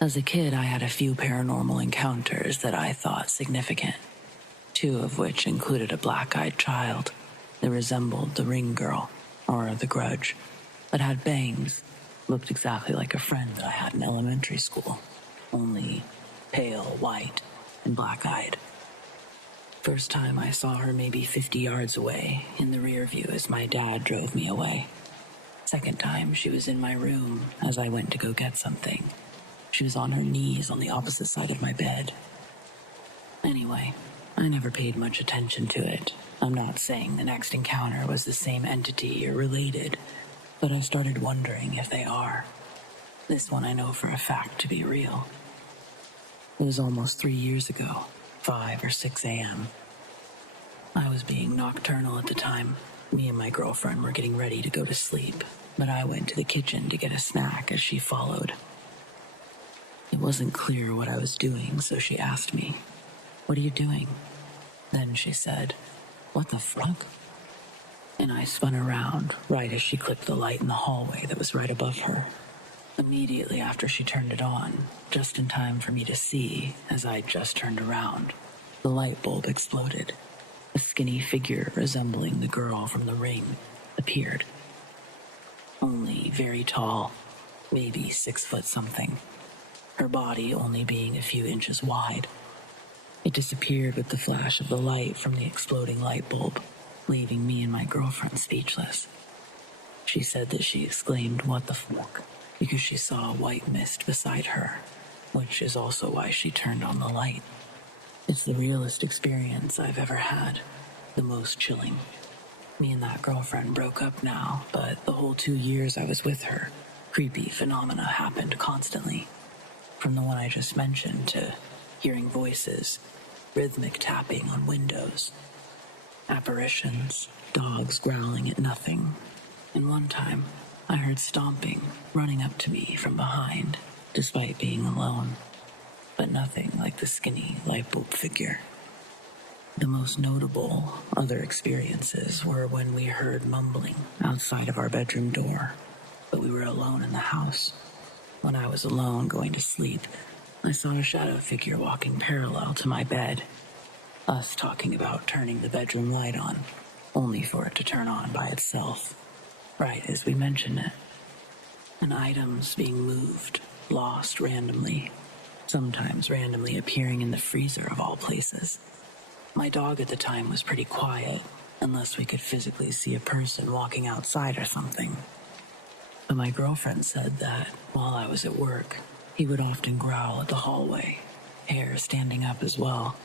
As a kid, I had a few paranormal encounters that I thought significant, two of which included a black-eyed child that resembled the Ring Girl, or the Grudge, but had bangs, looked exactly like a friend that I had in elementary school, only pale, white, and black-eyed. First time I saw her maybe 50 yards away, in the rear view as my dad drove me away. Second time, she was in my room as I went to go get something. She was on her knees on the opposite side of my bed. Anyway, I never paid much attention to it. I'm not saying the next encounter was the same entity or related, but I started wondering if they are. This one I know for a fact to be real. It was almost 3 years ago, 5 or 6 a.m. I was being nocturnal at the time. Me and my girlfriend were getting ready to go to sleep, but I went to the kitchen to get a snack as she followed. It wasn't clear what I was doing, so she asked me, "What are you doing?" Then she said, "What the fuck?" And I spun around right as she clicked the light in the hallway that was right above her. Immediately after she turned it on, just in time for me to see, as I just turned around, the light bulb exploded. A skinny figure resembling the girl from The Ring appeared. Only very tall, maybe 6 foot something. Her body only being a few inches wide. It disappeared with the flash of the light from the exploding light bulb, leaving me and my girlfriend speechless. She said that she exclaimed, "What the fuck?" because she saw a white mist beside her, which is also why she turned on the light. It's the realest experience I've ever had, the most chilling. Me and that girlfriend broke up now, but the whole 2 years I was with her, creepy phenomena happened constantly. From the one I just mentioned to hearing voices, rhythmic tapping on windows, apparitions, dogs growling at nothing. And one time, I heard stomping running up to me from behind, despite being alone, but nothing like the skinny light bulb figure. The most notable other experiences were when we heard mumbling outside of our bedroom door, but we were alone in the house. When I was alone going to sleep, I saw a shadow figure walking parallel to my bed. Us talking about turning the bedroom light on, only for it to turn on by itself, right as we mentioned it. And items being moved, lost randomly, sometimes randomly appearing in the freezer of all places. My dog at the time was pretty quiet, unless we could physically see a person walking outside or something. But my girlfriend said that, while I was at work, he would often growl at the hallway, hair standing up as well.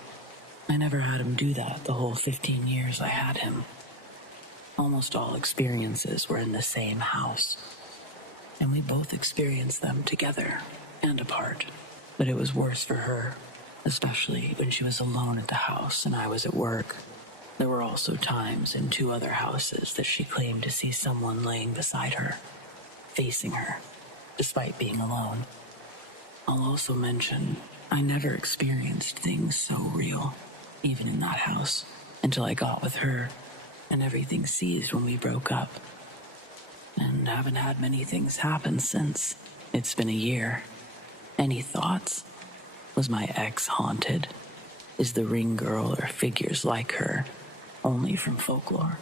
I never had him do that the whole 15 years I had him. Almost all experiences were in the same house, and we both experienced them together and apart. But it was worse for her, especially when she was alone at the house and I was at work. There were also times in 2 other houses that she claimed to see someone laying beside her, facing her, despite being alone. I'll also mention, I never experienced things so real, even in that house, until I got with her, and everything ceased when we broke up. And haven't had many things happen since. It's been a year. Any thoughts? Was my ex haunted? Is the Ring Girl or figures like her only from folklore?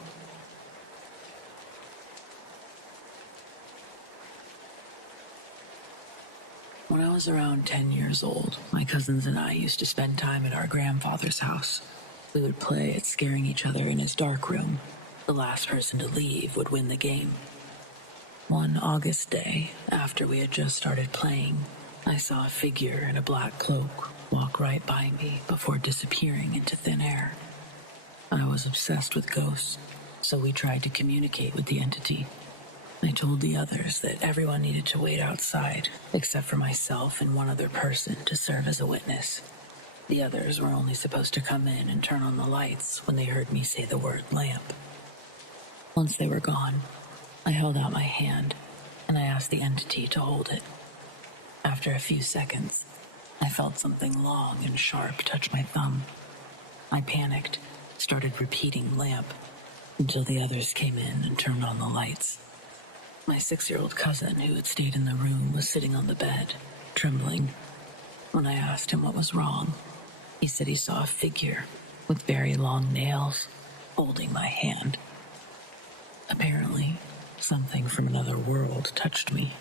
When I was around 10 years old, my cousins and I used to spend time at our grandfather's house. We would play at scaring each other in his dark room. The last person to leave would win the game. One August day, after we had just started playing, I saw a figure in a black cloak walk right by me before disappearing into thin air. I was obsessed with ghosts, so we tried to communicate with the entity. I told the others that everyone needed to wait outside, except for myself and one other person to serve as a witness. The others were only supposed to come in and turn on the lights when they heard me say the word lamp. Once they were gone, I held out my hand and I asked the entity to hold it. After a few seconds, I felt something long and sharp touch my thumb. I panicked, started repeating lamp, until the others came in and turned on the lights. My 6-year-old cousin, who had stayed in the room, was sitting on the bed, trembling. When I asked him what was wrong, he said he saw a figure with very long nails holding my hand. Apparently, something from another world touched me.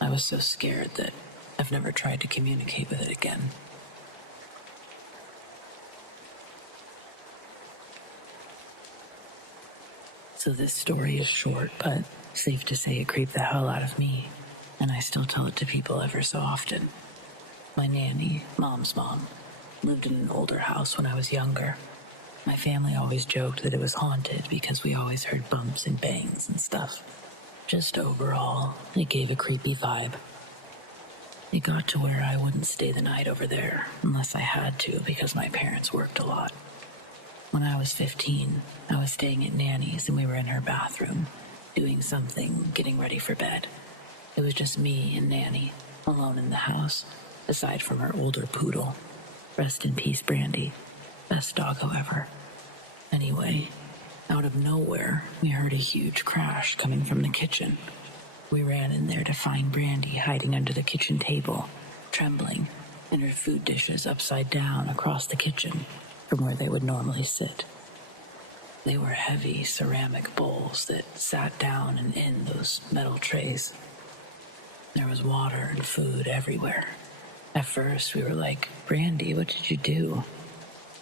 I was so scared that I've never tried to communicate with it again. So this story is short, but safe to say it creeped the hell out of me, and I still tell it to people ever so often. My nanny, Mom's mom, lived in an older house when I was younger. My family always joked that it was haunted because we always heard bumps and bangs and stuff. Just overall, it gave a creepy vibe. It got to where I wouldn't stay the night over there unless I had to because my parents worked a lot. When I was 15, I was staying at Nanny's and we were in her bathroom, doing something, getting ready for bed. It was just me and Nanny, alone in the house, aside from her older poodle. Rest in peace, Brandy. Best doggo ever. Anyway, out of nowhere, we heard a huge crash coming from the kitchen. We ran in there to find Brandy hiding under the kitchen table, trembling, and her food dishes upside down across the kitchen from where they would normally sit. They were heavy ceramic bowls that sat down and in those metal trays. There was water and food everywhere. At first, we were like, "Brandy, what did you do?"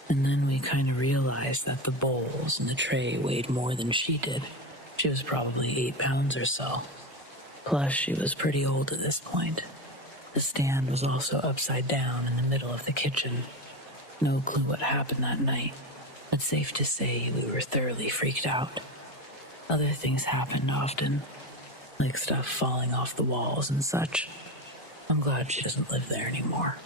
And then we kind of realized that the bowls and the tray weighed more than she did. She was probably 8 pounds or so. Plus, she was pretty old at this point. The stand was also upside down in the middle of the kitchen. No clue what happened that night, but safe to say we were thoroughly freaked out. Other things happened often, like stuff falling off the walls and such. I'm glad she doesn't live there anymore.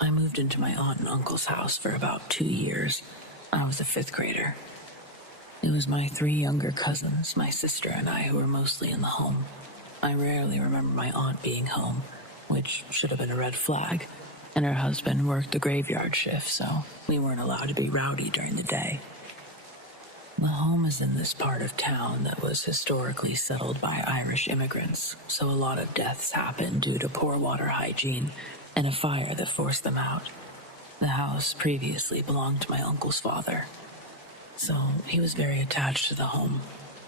I moved into my aunt and uncle's house for about 2 years. I was a 5th grader. It was my 3 younger cousins, my sister and I, who were mostly in the home. I rarely remember my aunt being home, which should have been a red flag, and her husband worked the graveyard shift, so we weren't allowed to be rowdy during the day. The home is in this part of town that was historically settled by Irish immigrants, so a lot of deaths happened due to poor water hygiene and a fire that forced them out. The house previously belonged to my uncle's father, so he was very attached to the home.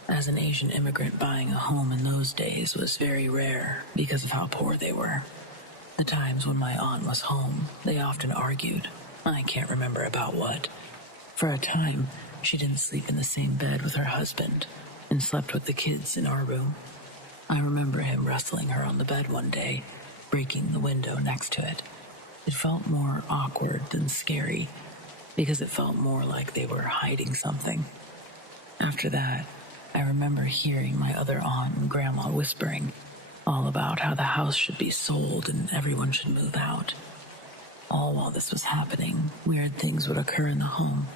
As an Asian immigrant, buying a home in those days was very rare because of how poor they were. The times when my aunt was home, they often argued. I can't remember about what. For a time, she didn't sleep in the same bed with her husband and slept with the kids in our room. I remember him wrestling her on the bed one day, breaking the window next to it. It felt more awkward than scary because it felt more like they were hiding something. After that, I remember hearing my other aunt and grandma whispering all about how the house should be sold and everyone should move out. All while this was happening, weird things would occur in the home.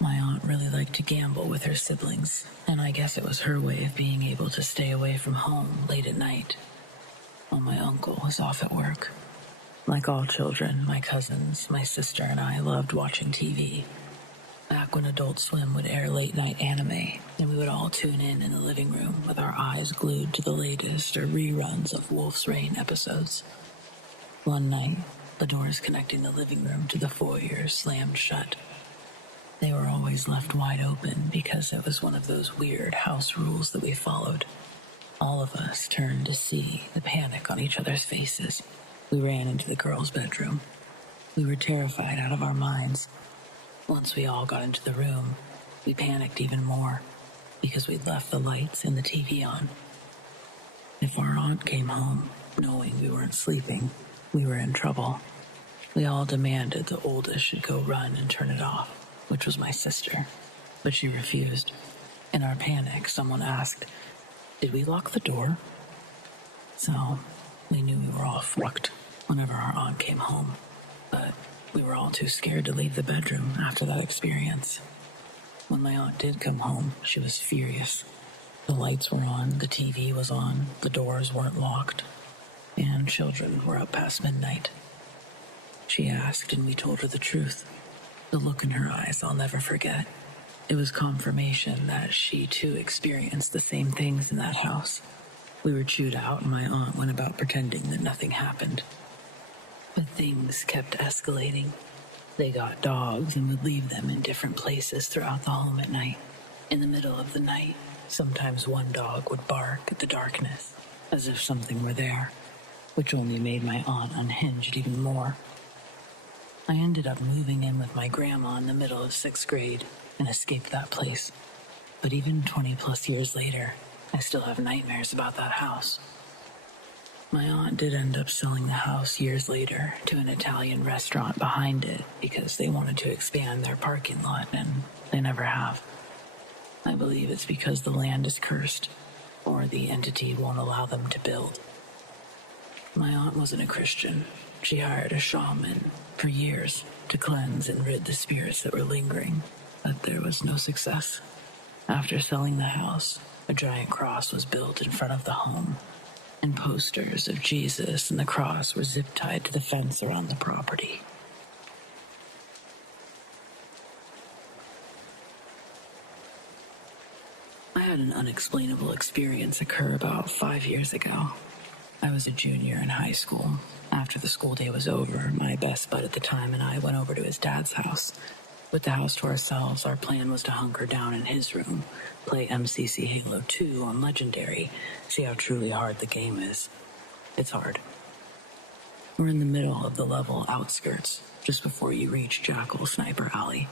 My aunt really liked to gamble with her siblings, and I guess it was her way of being able to stay away from home late at night while my uncle was off at work. Like all children, my cousins, my sister, and I loved watching TV. Back when Adult Swim would air late-night anime, and we would all tune in the living room with our eyes glued to the latest or reruns of Wolf's Rain episodes. One night, the doors connecting the living room to the foyer slammed shut. They were always left wide open because it was one of those weird house rules that we followed. All of us turned to see the panic on each other's faces. We ran into the girls' bedroom. We were terrified out of our minds. Once we all got into the room, we panicked even more because we'd left the lights and the TV on. If our aunt came home, knowing we weren't sleeping, we were in trouble. We all demanded the oldest should go run and turn it off, which was my sister, but she refused. In our panic, someone asked, "Did we lock the door?" So we knew we were all fucked whenever our aunt came home, but we were all too scared to leave the bedroom after that experience. When my aunt did come home, she was furious. The lights were on, the TV was on, the doors weren't locked, and children were up past midnight. She asked, and we told her the truth. The look in her eyes I'll never forget. It was confirmation that she too experienced the same things in that house. We were chewed out and my aunt went about pretending that nothing happened. But things kept escalating. They got dogs and would leave them in different places throughout the home at night. In the middle of the night, sometimes one dog would bark at the darkness, as if something were there, which only made my aunt unhinged even more. I ended up moving in with my grandma in the middle of 6th grade and escaped that place. But even 20 plus years later, I still have nightmares about that house. My aunt did end up selling the house years later to an Italian restaurant behind it because they wanted to expand their parking lot, and they never have. I believe it's because the land is cursed, or the entity won't allow them to build. My aunt wasn't a Christian. She hired a shaman for years to cleanse and rid the spirits that were lingering, but there was no success. After selling the house, a giant cross was built in front of the home, and posters of Jesus and the cross were zip-tied to the fence around the property. I had an unexplainable experience occur about 5 years ago. I was a junior in high school. After the school day was over, my best bud at the time and I went over to his dad's house. With the house to ourselves, our plan was to hunker down in his room, play MCC Halo 2 on Legendary, see how truly hard the game is. It's hard. We're in the middle of the level outskirts, just before you reach Jackal Sniper Alley,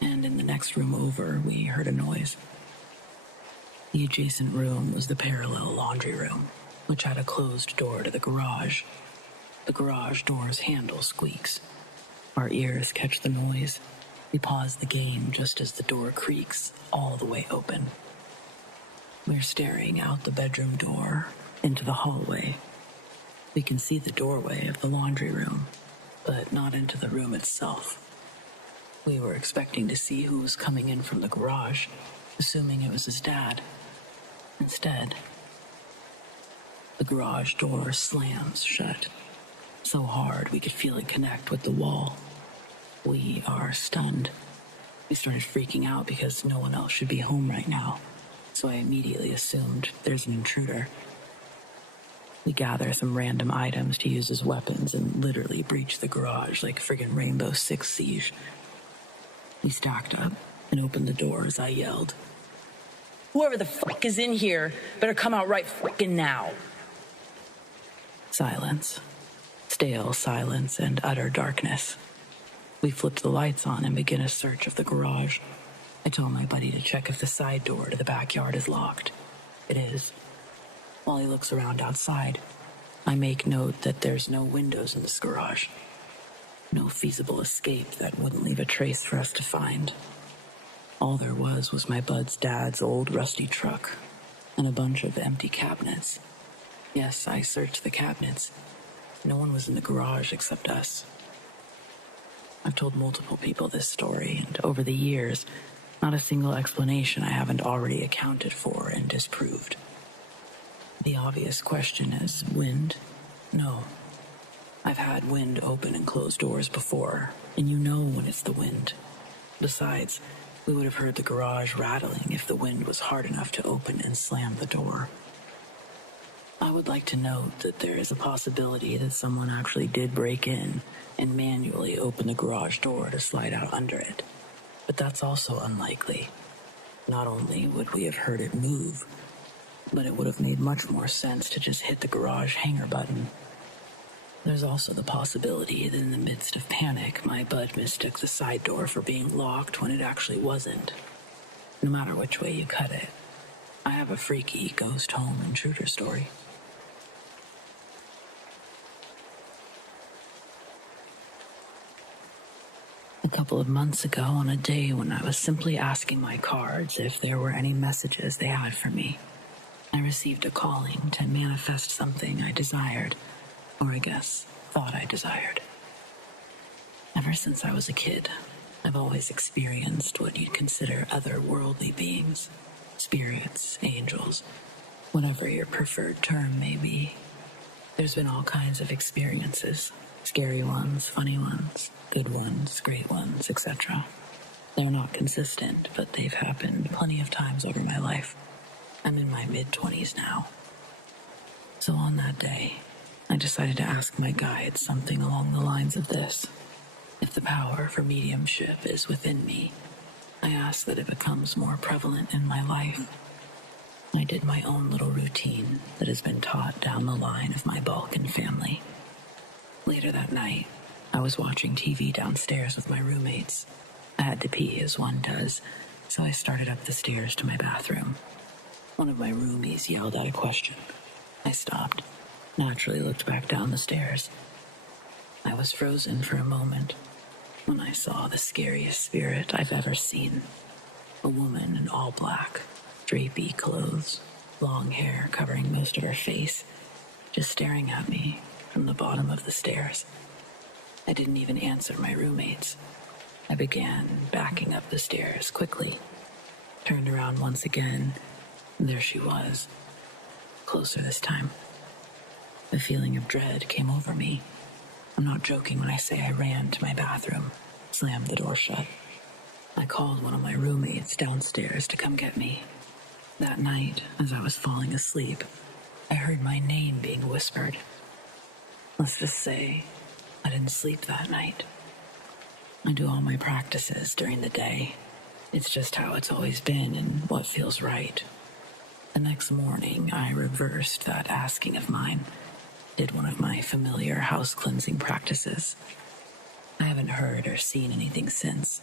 and in the next room over, we heard a noise. The adjacent room was the parallel laundry room, which had a closed door to the garage. The garage door's handle squeaks. Our ears catch the noise. We pause the game just as the door creaks all the way open. We're staring out the bedroom door into the hallway. We can see the doorway of the laundry room, but not into the room itself. We were expecting to see who was coming in from the garage, assuming it was his dad. Instead, the garage door slams shut, so hard we could feel it connect with the wall. We are stunned. We started freaking out because no one else should be home right now, so I immediately assumed there's an intruder. We gather some random items to use as weapons and literally breach the garage like friggin' Rainbow Six Siege. We stacked up and opened the door as I yelled, "Whoever the fuck is in here better come out right frickin' now." Silence. Stale silence and utter darkness. We flipped the lights on and begin a search of the garage. I tell my buddy to check if the side door to the backyard is locked. It is. While he looks around outside, I make note that there's no windows in this garage. No feasible escape that wouldn't leave a trace for us to find. All there was my bud's dad's old rusty truck and a bunch of empty cabinets. Yes, I searched the cabinets. No one was in the garage except us. I've told multiple people this story, and over the years, not a single explanation I haven't already accounted for and disproved. The obvious question is, wind? No. I've had wind open and close doors before, and you know when it's the wind. Besides, we would have heard the garage rattling if the wind was hard enough to open and slam the door. I would like to note that there is a possibility that someone actually did break in and manually open the garage door to slide out under it. But that's also unlikely. Not only would we have heard it move, but it would have made much more sense to just hit the garage hanger button. There's also the possibility that in the midst of panic, my bud mistook the side door for being locked when it actually wasn't. No matter which way you cut it, I have a freaky ghost home intruder story. A couple of months ago, on a day when I was simply asking my cards if there were any messages they had for me, I received a calling to manifest something I desired, or I guess thought I desired. Ever since I was a kid, I've always experienced what you'd consider otherworldly beings, spirits, angels, whatever your preferred term may be. There's been all kinds of experiences, scary ones, funny ones, good ones, great ones, etc. They're not consistent, but they've happened plenty of times over my life. I'm in my mid-20s now. So on that day, I decided to ask my guide something along the lines of this. If the power for mediumship is within me, I ask that it becomes more prevalent in my life. I did my own little routine that has been taught down the line of my Balkan family. Later that night, I was watching TV downstairs with my roommates. I had to pee as one does, so I started up the stairs to my bathroom. One of my roomies yelled out a question. I stopped, naturally looked back down the stairs. I was frozen for a moment when I saw the scariest spirit I've ever seen. A woman in all black, drapey clothes, long hair covering most of her face, just staring at me from the bottom of the stairs. I didn't even answer my roommates. I began backing up the stairs quickly, turned around once again, and there she was, closer this time. A feeling of dread came over me. I'm not joking when I say I ran to my bathroom, slammed the door shut. I called one of my roommates downstairs to come get me. That night, as I was falling asleep, I heard my name being whispered. Let's just say I didn't sleep that night. I do all my practices during the day. It's just how it's always been and what feels right. The next morning, I reversed that asking of mine, did one of my familiar house cleansing practices. I haven't heard or seen anything since.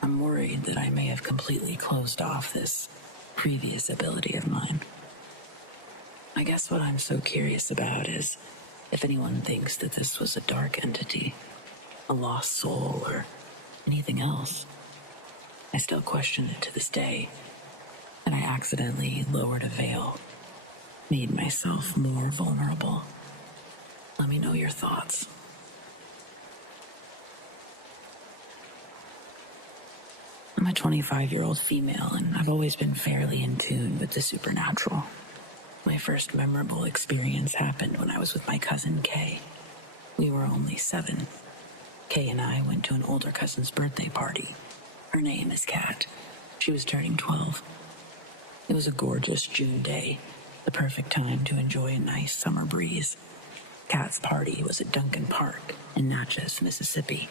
I'm worried that I may have completely closed off this previous ability of mine. I guess what I'm so curious about is if anyone thinks that this was a dark entity, a lost soul, or anything else. I still question it to this day, and I accidentally lowered a veil, made myself more vulnerable. Let me know your thoughts. I'm a 25-year-old female, and I've always been fairly in tune with the supernatural. My first memorable experience happened when I was with my cousin Kay. We were only 7. Kay and I went to an older cousin's birthday party. Her name is Kat. She was turning 12. It was a gorgeous June day, the perfect time to enjoy a nice summer breeze. Kat's party was at Duncan Park in Natchez, Mississippi.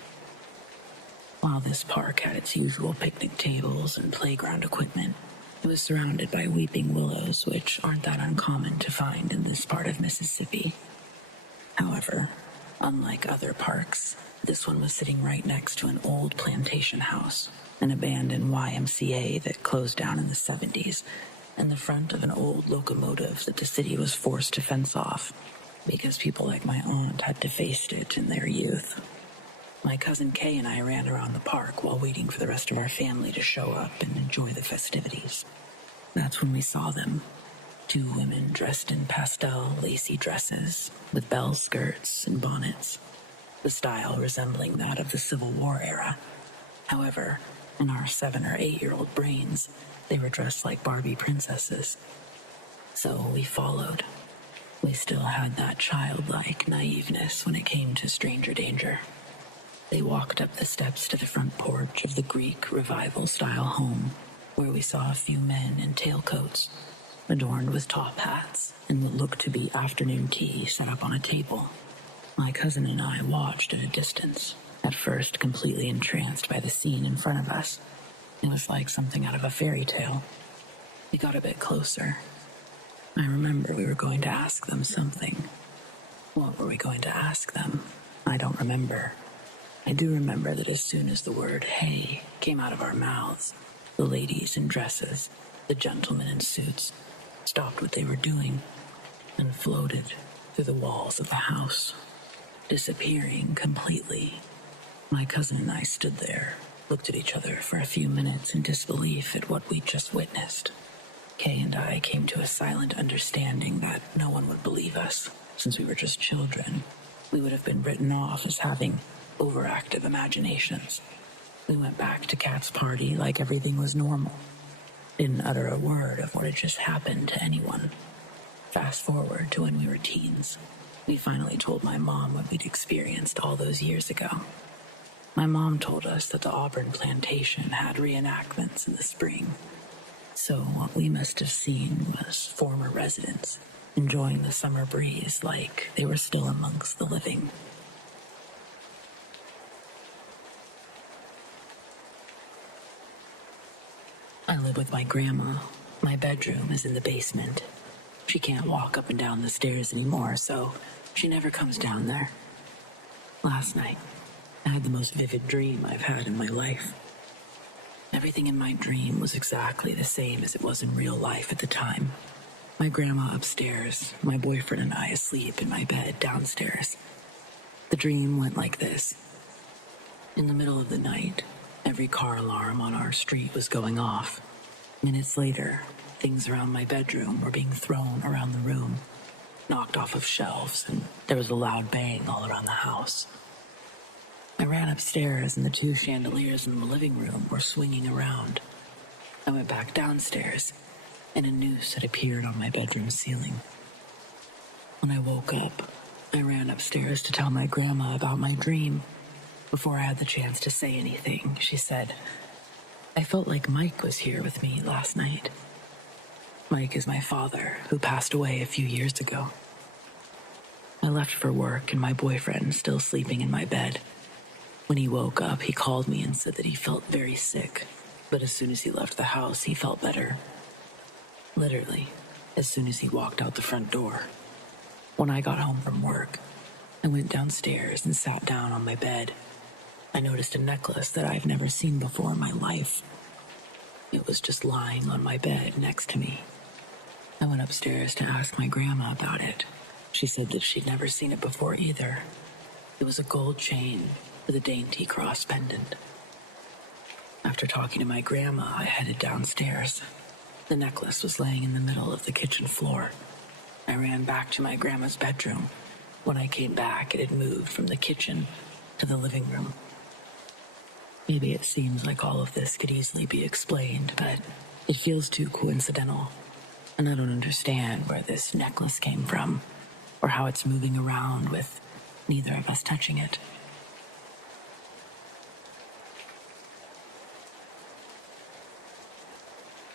While this park had its usual picnic tables and playground equipment, it was surrounded by weeping willows, which aren't that uncommon to find in this part of Mississippi. However, unlike other parks, this one was sitting right next to an old plantation house, an abandoned YMCA that closed down in the 70s, and the front of an old locomotive that the city was forced to fence off because people like my aunt had defaced it in their youth. My cousin Kay and I ran around the park while waiting for the rest of our family to show up and enjoy the festivities. That's when we saw them. 2 women dressed in pastel, lacy dresses with bell skirts and bonnets, the style resembling that of the Civil War era. However, in our 7 or 8-year-old brains, they were dressed like Barbie princesses. So we followed. We still had that childlike naiveness when it came to stranger danger. They walked up the steps to the front porch of the Greek revival-style home, where we saw a few men in tailcoats, adorned with top hats, and what looked to be afternoon tea set up on a table. My cousin and I watched at a distance, at first completely entranced by the scene in front of us. It was like something out of a fairy tale. We got a bit closer. I remember we were going to ask them something. What were we going to ask them? I don't remember. I do remember that as soon as the word "hey" came out of our mouths, the ladies in dresses, the gentlemen in suits, stopped what they were doing and floated through the walls of the house, disappearing completely. My cousin and I stood there, looked at each other for a few minutes in disbelief at what we'd just witnessed. Kay and I came to a silent understanding that no one would believe us, since we were just children. We would have been written off as having overactive imaginations. We went back to Kat's party like everything was normal. Didn't utter a word of what had just happened to anyone. Fast forward to when we were teens. We finally told my mom what we'd experienced all those years ago. My mom told us that the Auburn plantation had reenactments in the spring, so what we must have seen was former residents enjoying the summer breeze like they were still amongst the living. I live with my grandma. My bedroom is in the basement. She can't walk up and down the stairs anymore, so she never comes down there. Last night, I had the most vivid dream I've had in my life. Everything in my dream was exactly the same as it was in real life at the time. My grandma upstairs, my boyfriend and I asleep in my bed downstairs. The dream went like this. In the middle of the night, every car alarm on our street was going off. Minutes later, things around my bedroom were being thrown around the room, knocked off of shelves, and there was a loud bang all around the house. I ran upstairs and the two chandeliers in the living room were swinging around. I went back downstairs and a noose had appeared on my bedroom ceiling. When I woke up, I ran upstairs to tell my grandma about my dream. Before I had the chance to say anything, she said, "I felt like Mike was here with me last night." Mike is my father, who passed away a few years ago. I left for work and my boyfriend still sleeping in my bed. When he woke up, he called me and said that he felt very sick, but as soon as he left the house, he felt better. Literally, as soon as he walked out the front door. When I got home from work, I went downstairs and sat down on my bed. I noticed a necklace that I've never seen before in my life. It was just lying on my bed next to me. I went upstairs to ask my grandma about it. She said that she'd never seen it before either. It was a gold chain with a dainty cross pendant. After talking to my grandma, I headed downstairs. The necklace was laying in the middle of the kitchen floor. I ran back to my grandma's bedroom. When I came back, it had moved from the kitchen to the living room. Maybe it seems like all of this could easily be explained, but it feels too coincidental. And I don't understand where this necklace came from, or how it's moving around with neither of us touching it.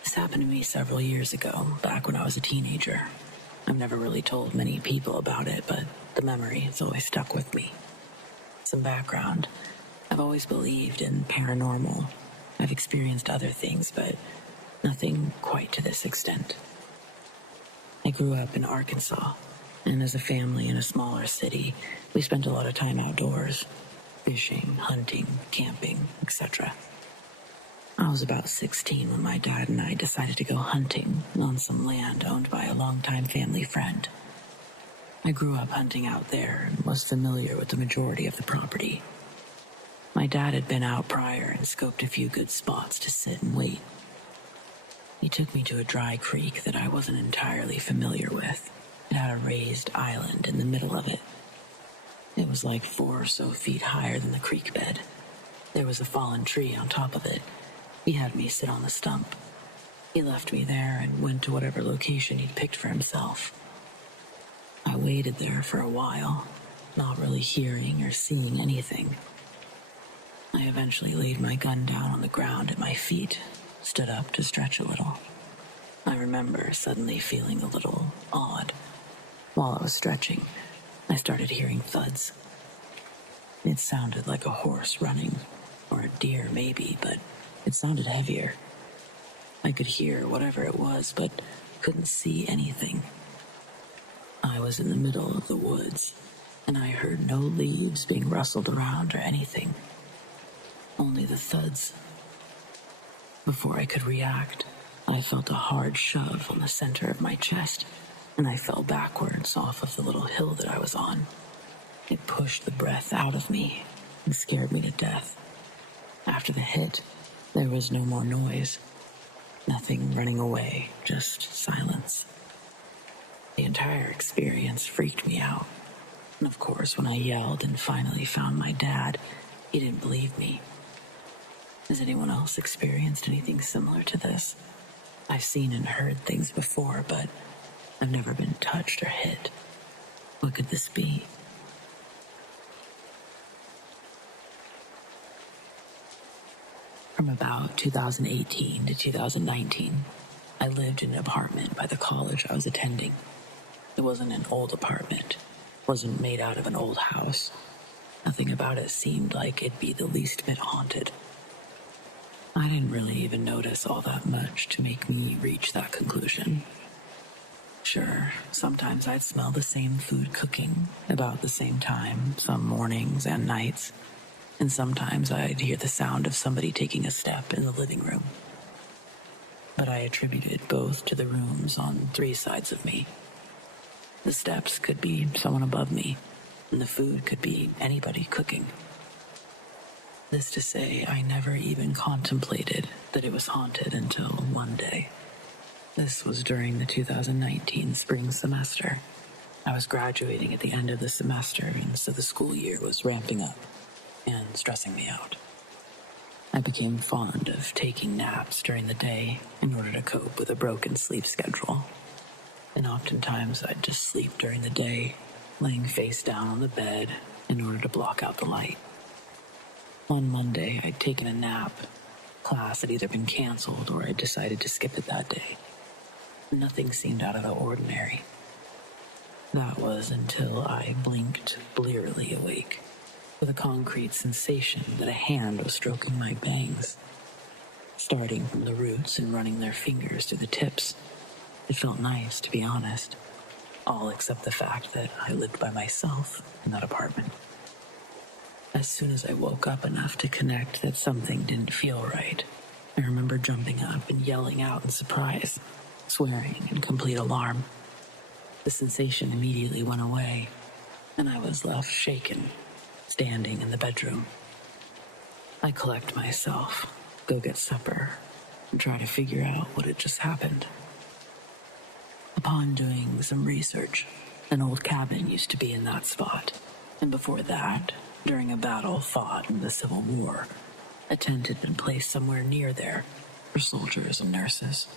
This happened to me several years ago, back when I was a teenager. I've never really told many people about it, but the memory has always stuck with me. Some background. I've always believed in paranormal. I've experienced other things, but nothing quite to this extent. I grew up in Arkansas, and as a family in a smaller city, we spent a lot of time outdoors, fishing, hunting, camping, etc. I was about 16 when my dad and I decided to go hunting on some land owned by a longtime family friend. I grew up hunting out there and was familiar with the majority of the property. My dad had been out prior and scoped a few good spots to sit and wait. He took me to a dry creek that I wasn't entirely familiar with. It had a raised island in the middle of it. It was like 4 or so feet higher than the creek bed. There was a fallen tree on top of it. He had me sit on the stump. He left me there and went to whatever location he'd picked for himself. I waited there for a while, not really hearing or seeing anything. I eventually laid my gun down on the ground at my feet, stood up to stretch a little. I remember suddenly feeling a little odd. While I was stretching, I started hearing thuds. It sounded like a horse running, or a deer maybe, but it sounded heavier. I could hear whatever it was, but couldn't see anything. I was in the middle of the woods, and I heard no leaves being rustled around or anything. Only the thuds. Before I could react, I felt a hard shove on the center of my chest, and I fell backwards off of the little hill that I was on. It pushed the breath out of me and scared me to death. After the hit, there was no more noise. Nothing running away, just silence. The entire experience freaked me out. And of course, when I yelled and finally found my dad, he didn't believe me. Has anyone else experienced anything similar to this? I've seen and heard things before, but I've never been touched or hit. What could this be? From about 2018 to 2019, I lived in an apartment by the college I was attending. It wasn't an old apartment, wasn't made out of an old house. Nothing about it seemed like it'd be the least bit haunted. I didn't really even notice all that much to make me reach that conclusion. Sure, sometimes I'd smell the same food cooking about the same time, some mornings and nights, and sometimes I'd hear the sound of somebody taking a step in the living room. But I attributed both to the rooms on 3 sides of me. The steps could be someone above me, and the food could be anybody cooking. This to say, I never even contemplated that it was haunted until one day. This was during the 2019 spring semester. I was graduating at the end of the semester, and so the school year was ramping up and stressing me out. I became fond of taking naps during the day in order to cope with a broken sleep schedule. And oftentimes I'd just sleep during the day, laying face down on the bed in order to block out the light. One Monday, I'd taken a nap. Class had either been canceled or I'd decided to skip it that day. Nothing seemed out of the ordinary. That was until I blinked blearily awake, with a concrete sensation that a hand was stroking my bangs, starting from the roots and running their fingers through the tips. It felt nice, to be honest, all except the fact that I lived by myself in that apartment. As soon as I woke up enough to connect that something didn't feel right, I remember jumping up and yelling out in surprise, swearing in complete alarm. The sensation immediately went away, and I was left shaken, standing in the bedroom. I collect myself, go get supper, and try to figure out what had just happened. Upon doing some research, an old cabin used to be in that spot, and before that, during a battle fought in the Civil War, a tent had been placed somewhere near there for soldiers and nurses.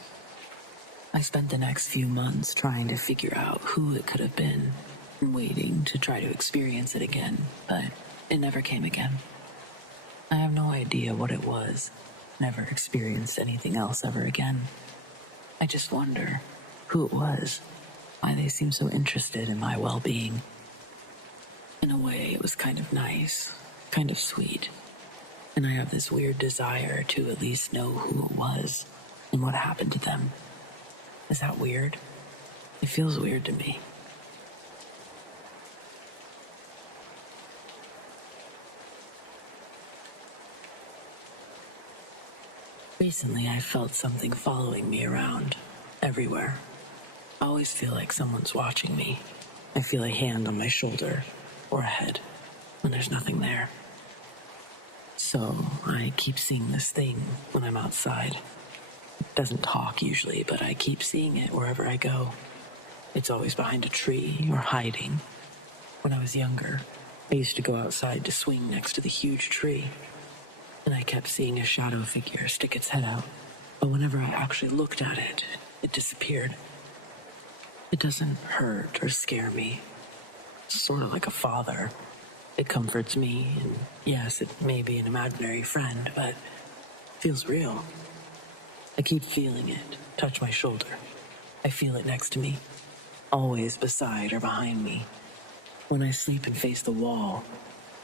I spent the next few months trying to figure out who it could have been and waiting to try to experience it again, but it never came again. I have no idea what it was, never experienced anything else ever again. I just wonder who it was, why they seemed so interested in my well-being. In a way, it was kind of nice, kind of sweet, and I have this weird desire to at least know who it was and what happened to them. Is that weird? It feels weird to me. Recently, I felt something following me around, everywhere. I always feel like someone's watching me. I feel a hand on my shoulder or a head when there's nothing there. So I keep seeing this thing when I'm outside. It doesn't talk usually, but I keep seeing it wherever I go. It's always behind a tree or hiding. When I was younger, I used to go outside to swing next to the huge tree, and I kept seeing a shadow figure stick its head out. But whenever I actually looked at it, it disappeared. It doesn't hurt or scare me. It's sort of like a father. It comforts me, and yes, it may be an imaginary friend, but it feels real. I keep feeling it touch my shoulder. I feel it next to me, always beside or behind me. When I sleep and face the wall,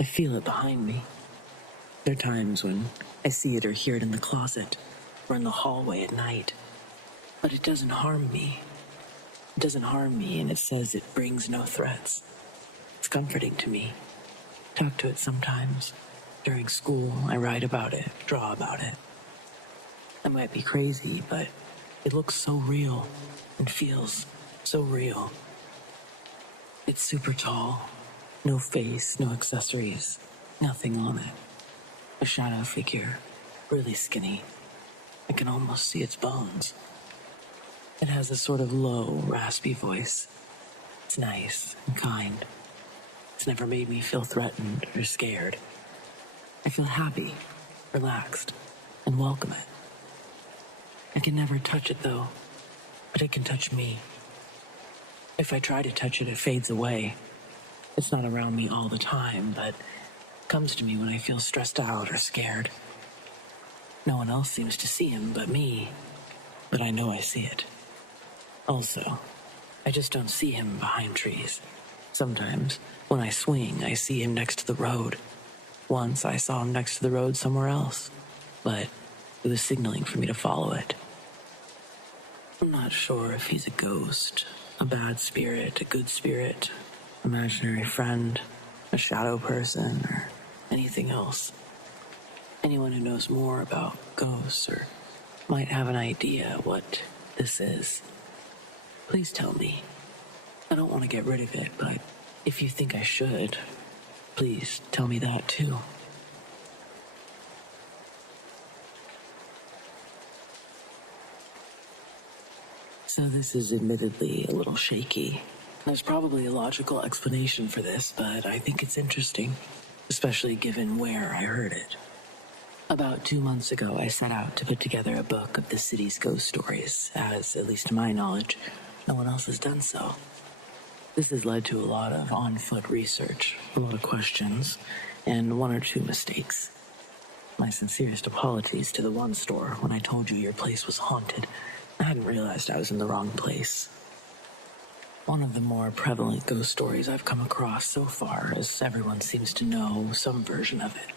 I feel it behind me. There are times when I see it or hear it in the closet or in the hallway at night, but it doesn't harm me. It doesn't harm me, and it says it brings no threats. It's comforting to me. Talk to it sometimes. During school, I write about it, draw about it. I might be crazy, but it looks so real and feels so real. It's super tall. No face, no accessories, nothing on it. A shadow figure, really skinny. I can almost see its bones. It has a sort of low, raspy voice. It's nice and kind. It's never made me feel threatened or scared. I feel happy, relaxed, and welcome it. I can never touch it though, but it can touch me. If I try to touch it, it fades away. It's not around me all the time, but it comes to me when I feel stressed out or scared. No one else seems to see him but me, but I know I see it. Also, I just don't see him behind trees. Sometimes, when I swing, I see him next to the road. Once I saw him next to the road somewhere else, but it was signaling for me to follow it. I'm not sure if he's a ghost, a bad spirit, a good spirit, imaginary friend, a shadow person, or anything else. Anyone who knows more about ghosts or might have an idea what this is, please tell me. I don't want to get rid of it, but if you think I should, please tell me that too. So this is admittedly a little shaky. There's probably a logical explanation for this, but I think it's interesting, especially given where I heard it. About 2 months ago, I set out to put together a book of the city's ghost stories, as, at least to my knowledge, no one else has done so. This has led to a lot of on-foot research, a lot of questions, and 1 or 2 mistakes. My sincerest apologies to the one store when I told you your place was haunted. I hadn't realized I was in the wrong place. One of the more prevalent ghost stories I've come across so far, as everyone seems to know some version of it,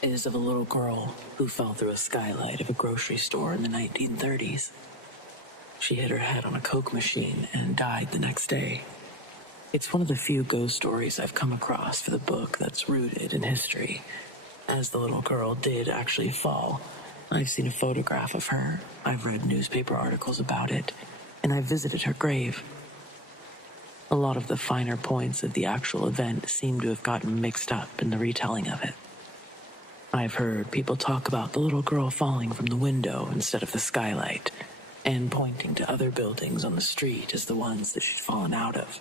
is of a little girl who fell through a skylight of a grocery store in the 1930s. She hit her head on a Coke machine and died the next day. It's one of the few ghost stories I've come across for the book that's rooted in history, as the little girl did actually fall. I've seen a photograph of her, I've read newspaper articles about it, and I've visited her grave. A lot of the finer points of the actual event seem to have gotten mixed up in the retelling of it. I've heard people talk about the little girl falling from the window instead of the skylight, and pointing to other buildings on the street as the ones that she'd fallen out of.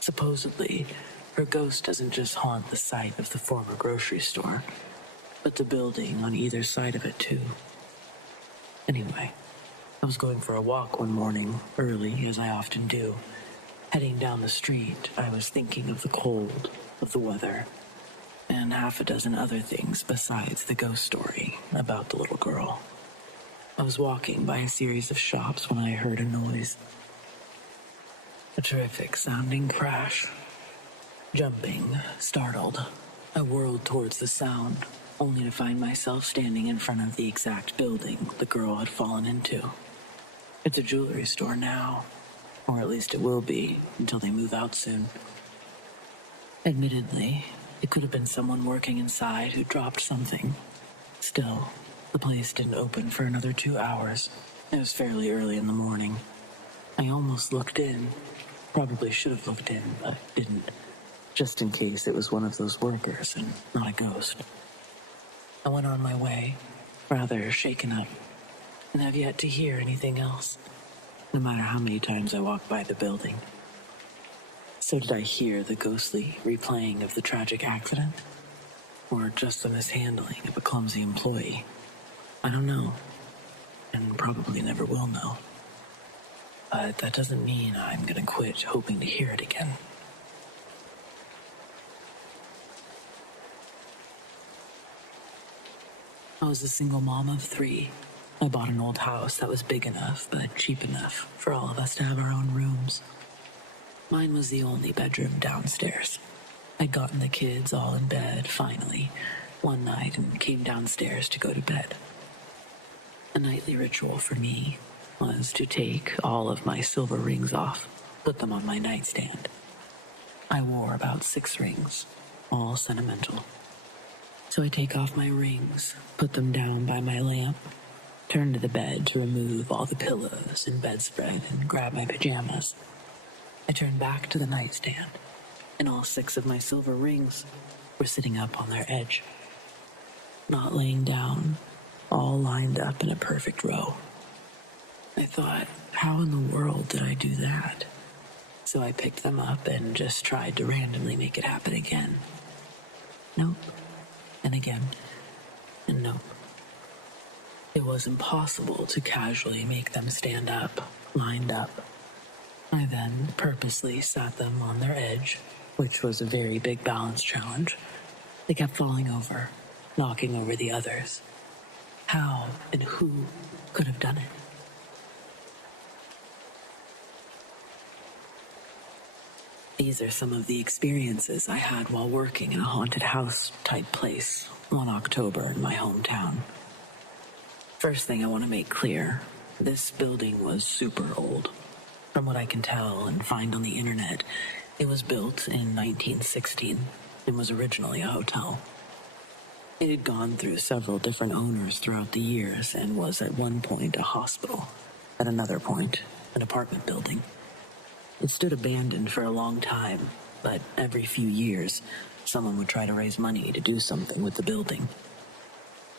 Supposedly, her ghost doesn't just haunt the site of the former grocery store, but the building on either side of it too. Anyway, I was going for a walk one morning, early as I often do. Heading down the street, I was thinking of the cold, of the weather, and half a dozen other things besides the ghost story about the little girl. I was walking by a series of shops when I heard a noise. A terrific sounding crash. Jumping, startled, I whirled towards the sound, only to find myself standing in front of the exact building the girl had fallen into. It's a jewelry store now, or at least it will be until they move out soon. Admittedly, it could have been someone working inside who dropped something. Still, the place didn't open for another 2 hours. It was fairly early in the morning. I almost looked in. Probably should have looked in, but didn't. Just in case it was one of those workers and not a ghost. I went on my way, rather shaken up, and have yet to hear anything else, no matter how many times I walked by the building. So did I hear the ghostly replaying of the tragic accident? Or just the mishandling of a clumsy employee? I don't know, and probably never will know. But that doesn't mean I'm gonna quit hoping to hear it again. I was a single mom of 3. I bought an old house that was big enough, but cheap enough for all of us to have our own rooms. Mine was the only bedroom downstairs. I'd gotten the kids all in bed, finally, one night and came downstairs to go to bed. A nightly ritual for me was to take all of my silver rings off, put them on my nightstand. I wore about 6 rings, all sentimental. So I take off my rings, put them down by my lamp, turn to the bed to remove all the pillows and bedspread and grab my pajamas. I turn back to the nightstand, and all 6 of my silver rings were sitting up on their edge. Not laying down, all lined up in a perfect row. I thought, how in the world did I do that? So I picked them up and just tried to randomly make it happen again. Nope. And again, and nope. It was impossible to casually make them stand up, lined up. I then purposely sat them on their edge, which was a very big balance challenge. They kept falling over, knocking over the others. How and who could have done it? These are some of the experiences I had while working in a haunted house type place one October in my hometown. First thing I want to make clear, this building was super old. From what I can tell and find on the internet, it was built in 1916 and was originally a hotel. It had gone through several different owners throughout the years and was at one point a hospital, at another point an apartment building. It stood abandoned for a long time, but every few years, someone would try to raise money to do something with the building.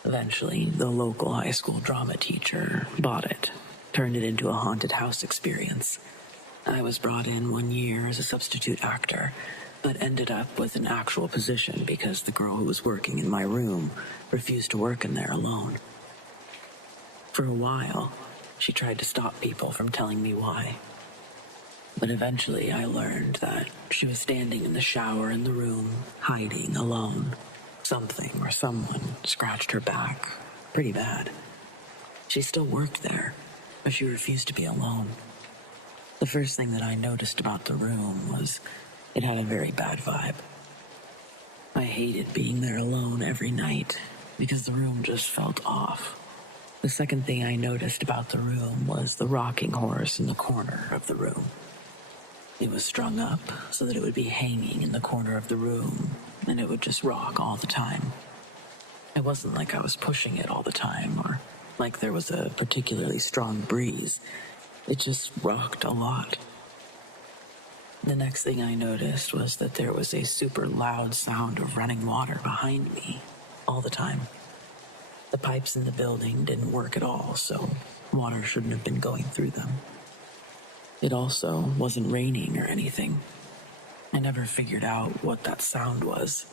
Eventually, the local high school drama teacher bought it, turned it into a haunted house experience. I was brought in one year as a substitute actor, but ended up with an actual position because the girl who was working in my room refused to work in there alone. For a while, she tried to stop people from telling me why. But eventually I learned that she was standing in the shower in the room, hiding alone. Something or someone scratched her back pretty bad. She still worked there, but she refused to be alone. The first thing that I noticed about the room was it had a very bad vibe. I hated being there alone every night because the room just felt off. The second thing I noticed about the room was the rocking horse in the corner of the room. It was strung up so that it would be hanging in the corner of the room, and it would just rock all the time. It wasn't like I was pushing it all the time, or like there was a particularly strong breeze. It just rocked a lot. The next thing I noticed was that there was a super loud sound of running water behind me all the time. The pipes in the building didn't work at all, so water shouldn't have been going through them. It also wasn't raining or anything. I never figured out what that sound was.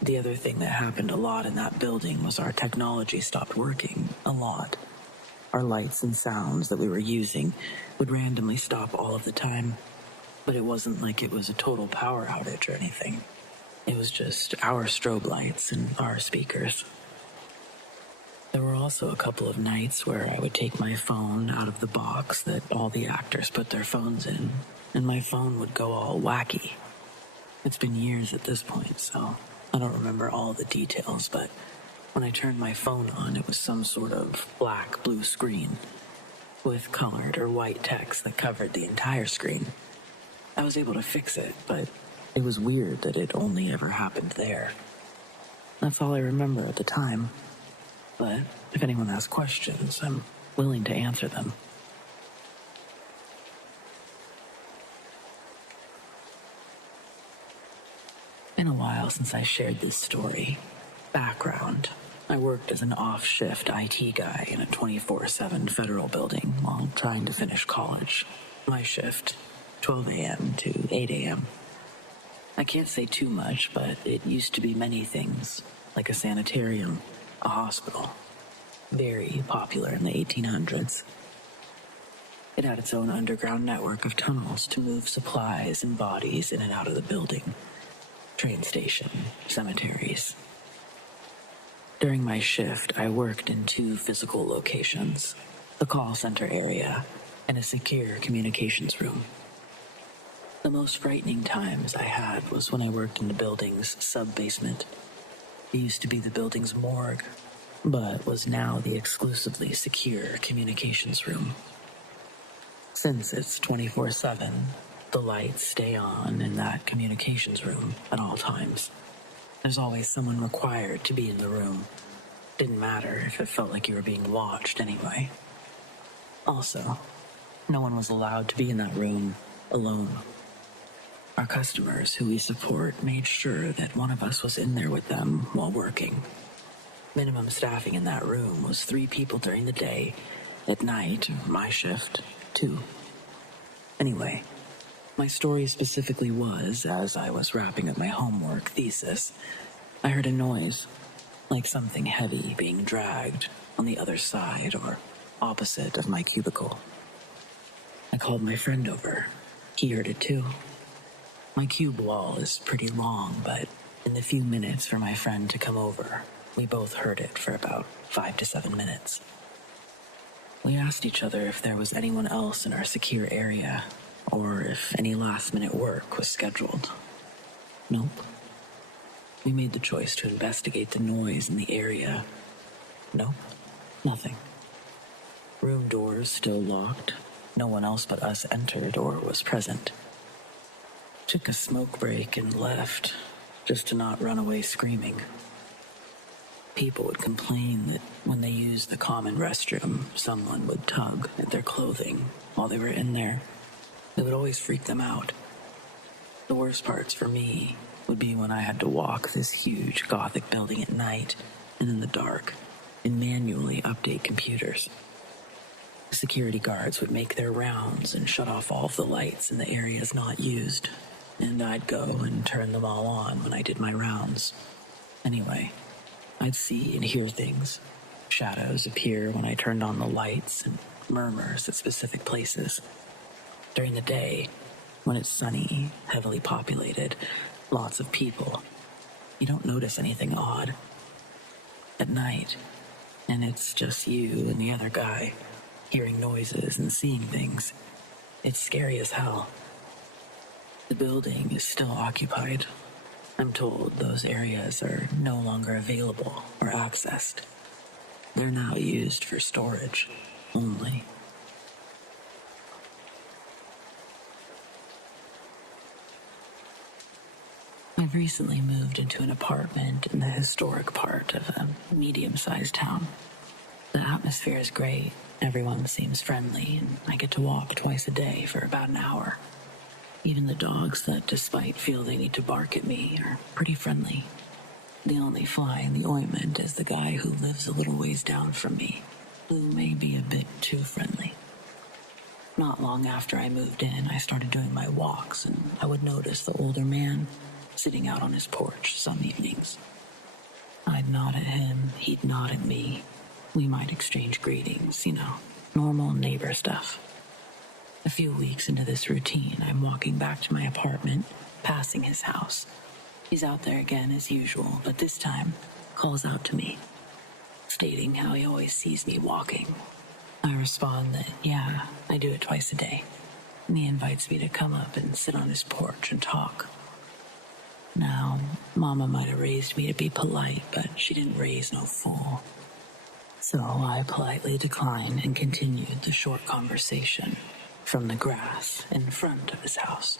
The other thing that happened a lot in that building was our technology stopped working a lot. Our lights and sounds that we were using would randomly stop all of the time, but it wasn't like it was a total power outage or anything. It was just our strobe lights and our speakers. There were also a couple of nights where I would take my phone out of the box that all the actors put their phones in, and my phone would go all wacky. It's been years at this point, so I don't remember all the details, but when I turned my phone on, it was some sort of black-blue screen with colored or white text that covered the entire screen. I was able to fix it, but it was weird that it only ever happened there. That's all I remember at the time. But if anyone has questions, I'm willing to answer them. Been a while since I shared this story. Background. I worked as an off-shift IT guy in a 24/7 federal building while trying to finish college. My shift, 12 a.m. to 8 a.m. I can't say too much, but it used to be many things, like a sanitarium, a hospital. Very popular in the 1800s. It had its own underground network of tunnels to move supplies and bodies in and out of the building. Train station, cemeteries. During my shift, I worked in 2 physical locations, the call center area and a secure communications room. The most frightening times I had was when I worked in the building's sub-basement. It used to be the building's morgue, but was now the exclusively secure communications room. Since it's 24/7, the lights stay on in that communications room at all times. There's always someone required to be in the room. Didn't matter if it felt like you were being watched anyway. Also, no one was allowed to be in that room alone. Our customers who we support made sure that one of us was in there with them while working. Minimum staffing in that room was 3 people during the day. At night, my shift, 2. Anyway, my story specifically was, as I was wrapping up my homework thesis, I heard a noise, like something heavy being dragged on the other side or opposite of my cubicle. I called my friend over. He heard it too. My cube wall is pretty long, but in the few minutes for my friend to come over, We both heard it for about 5 to 7 minutes. We asked each other if there was anyone else in our secure area, or if any last-minute work was scheduled. Nope. We made the choice to investigate the noise in the area. Nope, nothing. Room doors still locked. No one else but us entered or was present. Took a smoke break and left, just to not run away screaming. People would complain that when they used the common restroom, someone would tug at their clothing while they were in there. It would always freak them out. The worst parts for me would be when I had to walk this huge Gothic building at night and in the dark and manually update computers. The security guards would make their rounds and shut off all of the lights in the areas not used, and I'd go and turn them all on when I did my rounds. Anyway, I'd see and hear things. Shadows appear when I turned on the lights and murmurs at specific places. During the day, when it's sunny, heavily populated, lots of people, you don't notice anything odd. At night, and it's just you and the other guy, hearing noises and seeing things, it's scary as hell. The building is still occupied. I'm told those areas are no longer available or accessed. They're now used for storage only. I've recently moved into an apartment in the historic part of a medium-sized town. The atmosphere is great, everyone seems friendly, and I get to walk twice a day for about an hour. Even the dogs that, despite feel they need to bark at me, are pretty friendly. The only fly in the ointment is the guy who lives a little ways down from me, who may be a bit too friendly. Not long after I moved in, I started doing my walks, and I would notice the older man sitting out on his porch some evenings. I'd nod at him, he'd nod at me. We might exchange greetings, normal neighbor stuff. A few weeks into this routine, I'm walking back to my apartment, passing his house. He's out there again as usual, but this time calls out to me, stating how he always sees me walking. I respond that, yeah, I do it twice a day, and he invites me to come up and sit on his porch and talk. Now, Mama might have raised me to be polite, but she didn't raise no fool. So I politely declined and continued the short conversation from the grass in front of his house.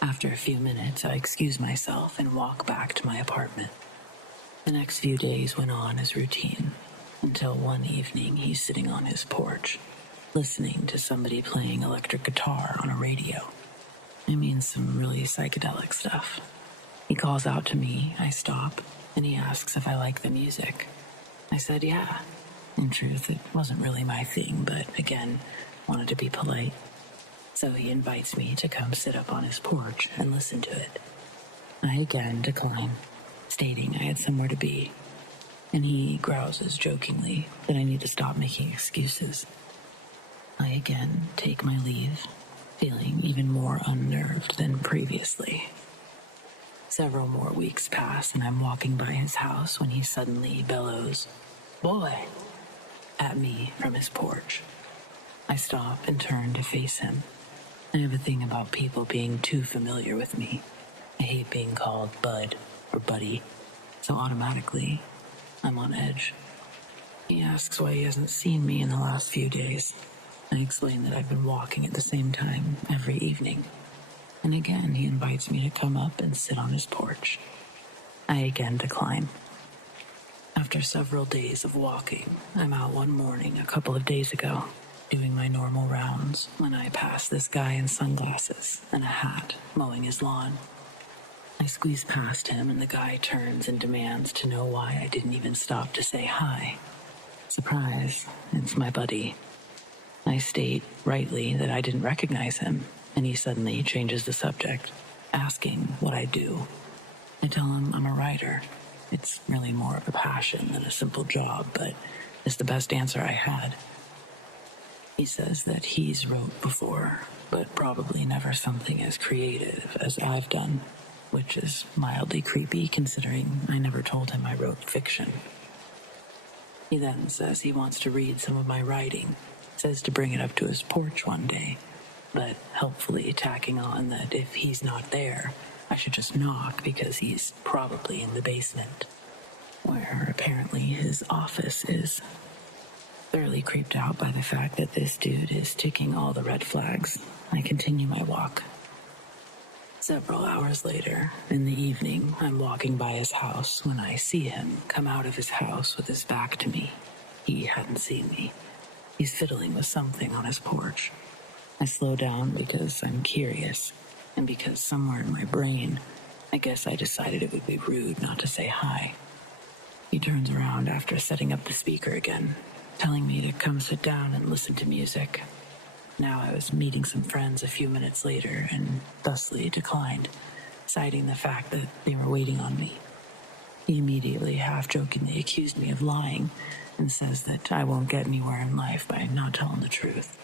After a few minutes, I excuse myself and walk back to my apartment. The next few days went on as routine, until one evening he's sitting on his porch, listening to somebody playing electric guitar on a radio. I mean, some really psychedelic stuff. He calls out to me, I stop, and he asks if I like the music. I said, yeah. In truth, it wasn't really my thing, but again, wanted to be polite. So he invites me to come sit up on his porch and listen to it. I again decline, stating I had somewhere to be, and he grouses jokingly that I need to stop making excuses. I again take my leave, feeling even more unnerved than previously. Several more weeks pass, and I'm walking by his house when he suddenly bellows, "Boy!" at me from his porch. I stop and turn to face him. I have a thing about people being too familiar with me. I hate being called bud or buddy, so automatically, I'm on edge. He asks why he hasn't seen me in the last few days. I explain that I've been walking at the same time every evening. And again, he invites me to come up and sit on his porch. I again decline. After several days of walking, I'm out one morning a couple of days ago, doing my normal rounds, when I pass this guy in sunglasses and a hat mowing his lawn. I squeeze past him, and the guy turns and demands to know why I didn't even stop to say hi. Surprise, it's my buddy. I state rightly that I didn't recognize him, and he suddenly changes the subject, asking what I do. I tell him I'm a writer. It's really more of a passion than a simple job, but it's the best answer I had. He says that he's wrote before, but probably never something as creative as I've done. which is mildly creepy considering I never told him I wrote fiction. He then says he wants to read some of my writing, says to bring it up to his porch one day, but helpfully tacking on that if he's not there, I should just knock because he's probably in the basement, where apparently his office is. Thoroughly creeped out by the fact that this dude is ticking all the red flags, I continue my walk. Several hours later, in the evening, I'm walking by his house when I see him come out of his house with his back to me. He hadn't seen me. He's fiddling with something on his porch. I slow down because I'm curious, and because somewhere in my brain, I guess I decided it would be rude not to say hi. He turns around after setting up the speaker again, telling me to come sit down and listen to music. Now I was meeting some friends a few minutes later and thusly declined, citing the fact that they were waiting on me. He immediately half-jokingly accused me of lying and says that I won't get anywhere in life by not telling the truth.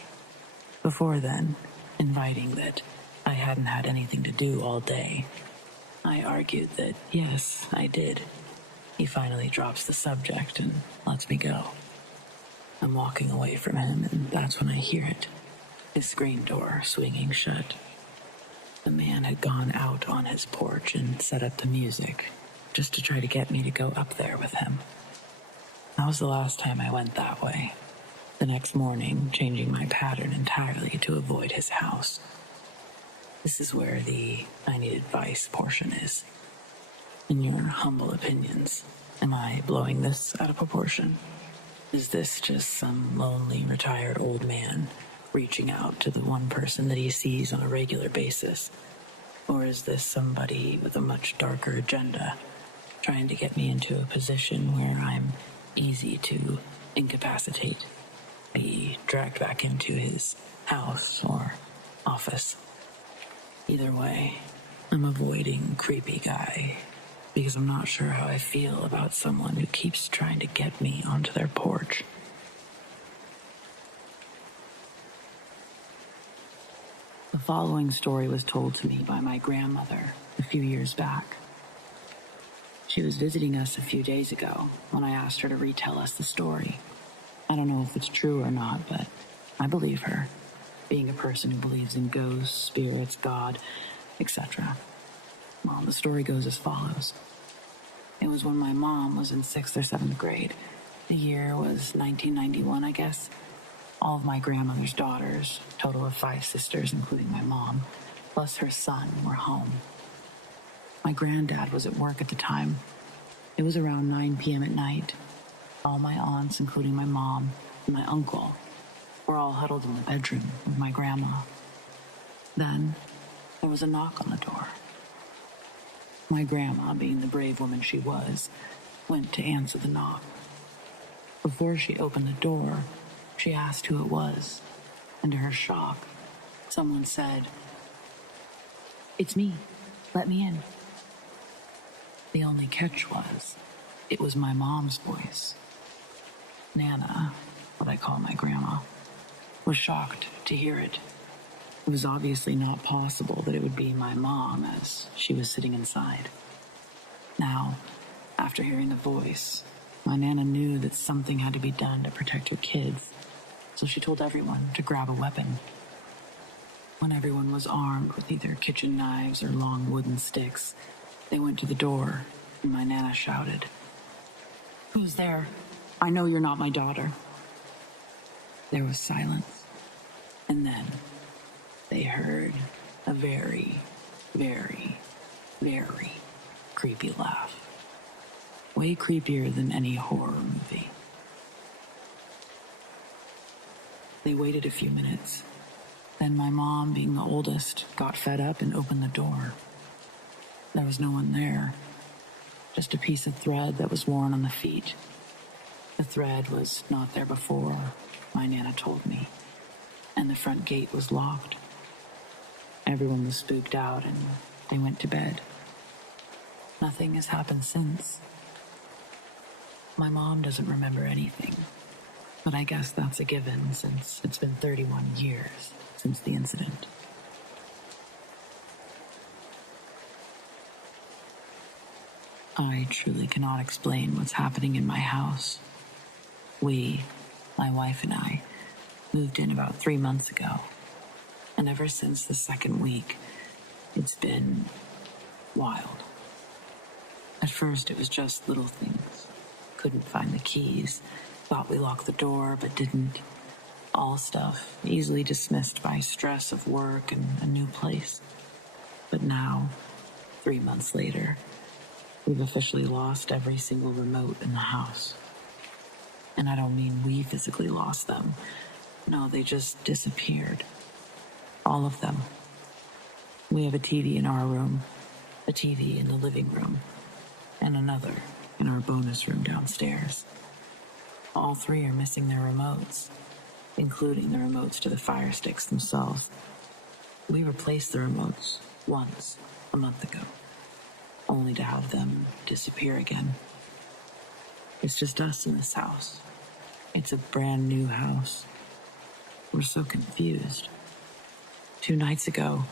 Before then, inviting that I hadn't had anything to do all day. I argued that yes, I did. He finally drops the subject and lets me go. I'm walking away from him and that's when I hear it. His screen door swinging shut. The man had gone out on his porch and set up the music, just to try to get me to go up there with him. That was the last time I went that way. The next morning, changing my pattern entirely to avoid his house. This is where the I need advice portion is. In your humble opinions, am I blowing this out of proportion? Is this just some lonely, retired old man reaching out to the one person that he sees on a regular basis? Or is this somebody with a much darker agenda, trying to get me into a position where I'm easy to incapacitate, be dragged back into his house or office? Either way, I'm avoiding creepy guy because I'm not sure how I feel about someone who keeps trying to get me onto their porch. The following story was told to me by my grandmother a few years back. She was visiting us a few days ago when I asked her to retell us the story. I don't know if it's true or not, but I believe her, being a person who believes in ghosts, spirits, God, etc. Well, the story goes as follows. It was when my mom was in 6th or 7th grade. The year was 1991, I guess. All of my grandmother's daughters, total of 5 sisters, including my mom, plus her son, were home. My granddad was at work at the time. It was around 9 p.m. at night. All my aunts, including my mom and my uncle, were all huddled in the bedroom with my grandma. Then, there was a knock on the door. My grandma, being the brave woman she was, went to answer the knock. Before she opened the door, she asked who it was, and to her shock, someone said, "It's me. Let me in." The only catch was, it was my mom's voice. Nana, what I call my grandma, was shocked to hear it. It was obviously not possible that it would be my mom, as she was sitting inside. Now, after hearing the voice, my Nana knew that something had to be done to protect her kids, so she told everyone to grab a weapon. When everyone was armed with either kitchen knives or long wooden sticks, they went to the door, and my Nana shouted, "Who's there? I know you're not my daughter." There was silence, and then they heard a very, very, very creepy laugh. Way creepier than any horror movie. They waited a few minutes. Then my mom, being the oldest, got fed up and opened the door. There was no one there. Just a piece of thread that was worn on the feet. The thread was not there before, my Nana told me, and the front gate was locked. Everyone was spooked out and they went to bed. Nothing has happened since. My mom doesn't remember anything, but I guess that's a given since it's been 31 years since the incident. I truly cannot explain what's happening in my house. We, my wife and I, moved in about 3 months ago. And ever since the second week, it's been wild. At first, it was just little things. Couldn't find the keys. Thought we locked the door, but didn't. All stuff easily dismissed by stress of work and a new place. But now, 3 months later, we've officially lost every single remote in the house. And I don't mean we physically lost them. No, they just disappeared. All of them. We have a TV in our room, a TV in the living room, and another in our bonus room downstairs. All three are missing their remotes, including the remotes to the Fire Sticks themselves. We replaced the remotes once, a month ago, only to have them disappear again. It's just us in this house. It's a brand new house. We're so confused. 2 nights ago,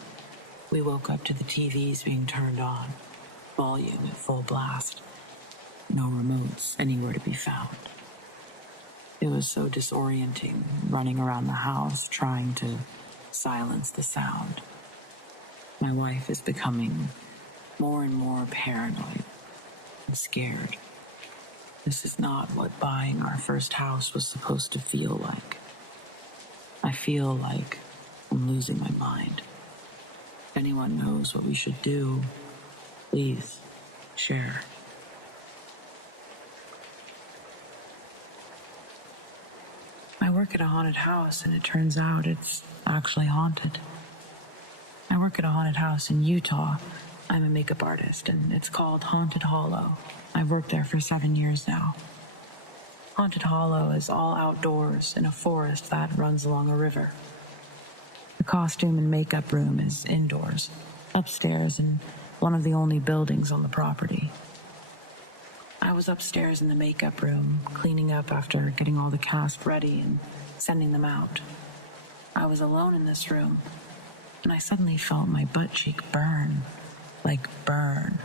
we woke up to the TVs being turned on, volume at full blast. No remotes anywhere to be found. It was so disorienting, running around the house trying to silence the sound. My wife is becoming more and more paranoid and scared. This is not what buying our first house was supposed to feel like. I feel like I'm losing my mind. If anyone knows what we should do, please share. I work at a haunted house, and it turns out it's actually haunted. I work at a haunted house in Utah. I'm a makeup artist, and it's called Haunted Hollow. I've worked there for 7 years now. Haunted Hollow is all outdoors in a forest that runs along a river. The costume and makeup room is indoors, upstairs in one of the only buildings on the property. I was upstairs in the makeup room, cleaning up after getting all the cast ready and sending them out. I was alone in this room, and I suddenly felt my butt cheek burn. Like burn.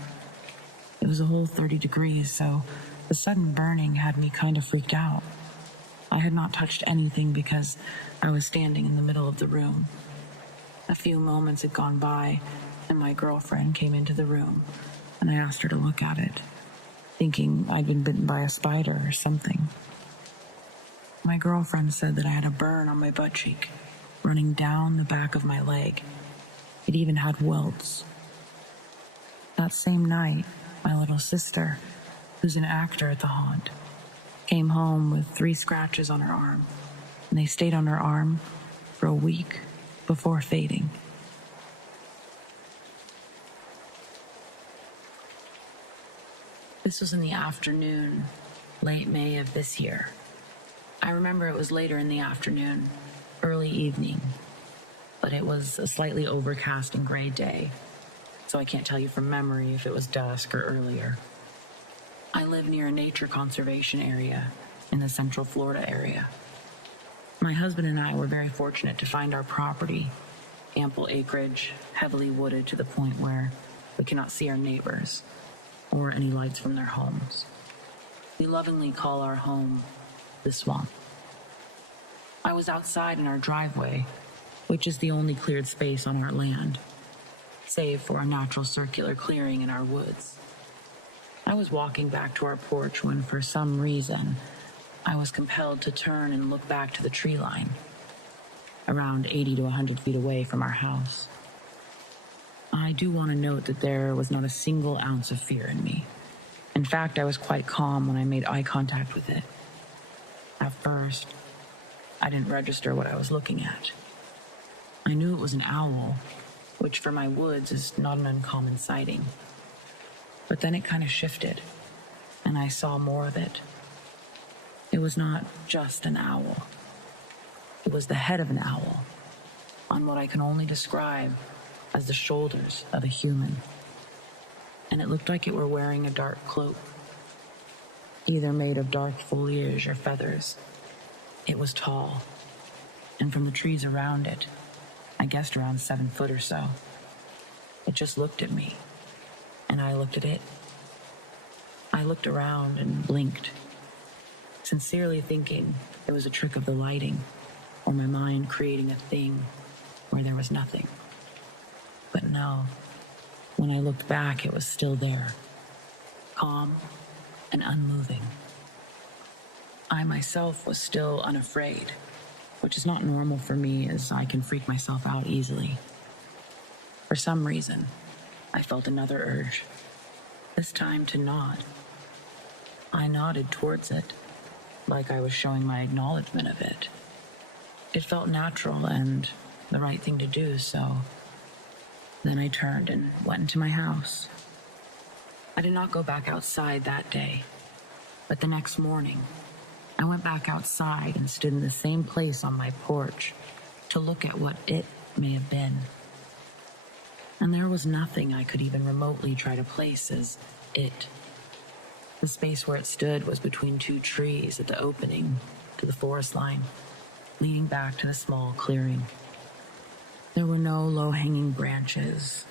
It was a whole 30 degrees, so the sudden burning had me kind of freaked out. I had not touched anything because I was standing in the middle of the room. A few moments had gone by, and my girlfriend came into the room, and I asked her to look at it, thinking I'd been bitten by a spider or something. My girlfriend said that I had a burn on my butt cheek, running down the back of my leg. It even had welts. That same night, my little sister, who's an actor at the haunt, came home with 3 scratches on her arm, and they stayed on her arm for a week before fading. This was in the afternoon, late May of this year. I remember it was later in the afternoon, early evening, but it was a slightly overcast and gray day, so I can't tell you from memory if it was dusk or earlier. I live near a nature conservation area in the Central Florida area. My husband and I were very fortunate to find our property, ample acreage, heavily wooded to the point where we cannot see our neighbors or any lights from their homes. We lovingly call our home the swamp. I was outside in our driveway, which is the only cleared space on our land, save for a natural circular clearing in our woods. I was walking back to our porch when, for some reason, I was compelled to turn and look back to the tree line, around 80 to 100 feet away from our house. I do want to note that there was not a single ounce of fear in me. In fact, I was quite calm when I made eye contact with it. At first, I didn't register what I was looking at. I knew it was an owl, which for my woods is not an uncommon sighting. But then it kind of shifted, and I saw more of it. It was not just an owl. It was the head of an owl, on what I can only describe as the shoulders of a human. And it looked like it were wearing a dark cloak, either made of dark foliage or feathers. It was tall, and from the trees around it, I guessed around 7 foot or so. It just looked at me, and I looked at it. I looked around and blinked, sincerely thinking it was a trick of the lighting or my mind creating a thing where there was nothing. But no, when I looked back, it was still there, calm and unmoving. I myself was still unafraid, which is not normal for me as I can freak myself out easily. For some reason, I felt another urge, this time to nod. I nodded towards it, like I was showing my acknowledgement of it. It felt natural and the right thing to do, so then I turned and went into my house. I did not go back outside that day, but the next morning, I went back outside and stood in the same place on my porch to look at what it may have been. And there was nothing I could even remotely try to place as it. The space where it stood was between two trees at the opening to the forest line, leading back to the small clearing. There were no low-hanging branches,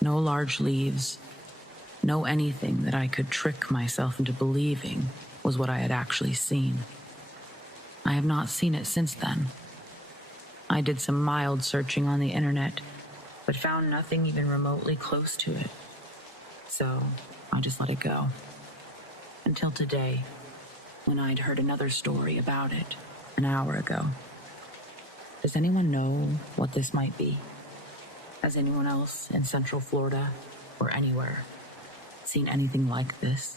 no large leaves, no anything that I could trick myself into believing was what I had actually seen. I have not seen it since then. I did some mild searching on the internet, but found nothing even remotely close to it. So I just let it go. Until today, when I'd heard another story about it an hour ago. Does anyone know what this might be? Has anyone else in Central Florida or anywhere seen anything like this?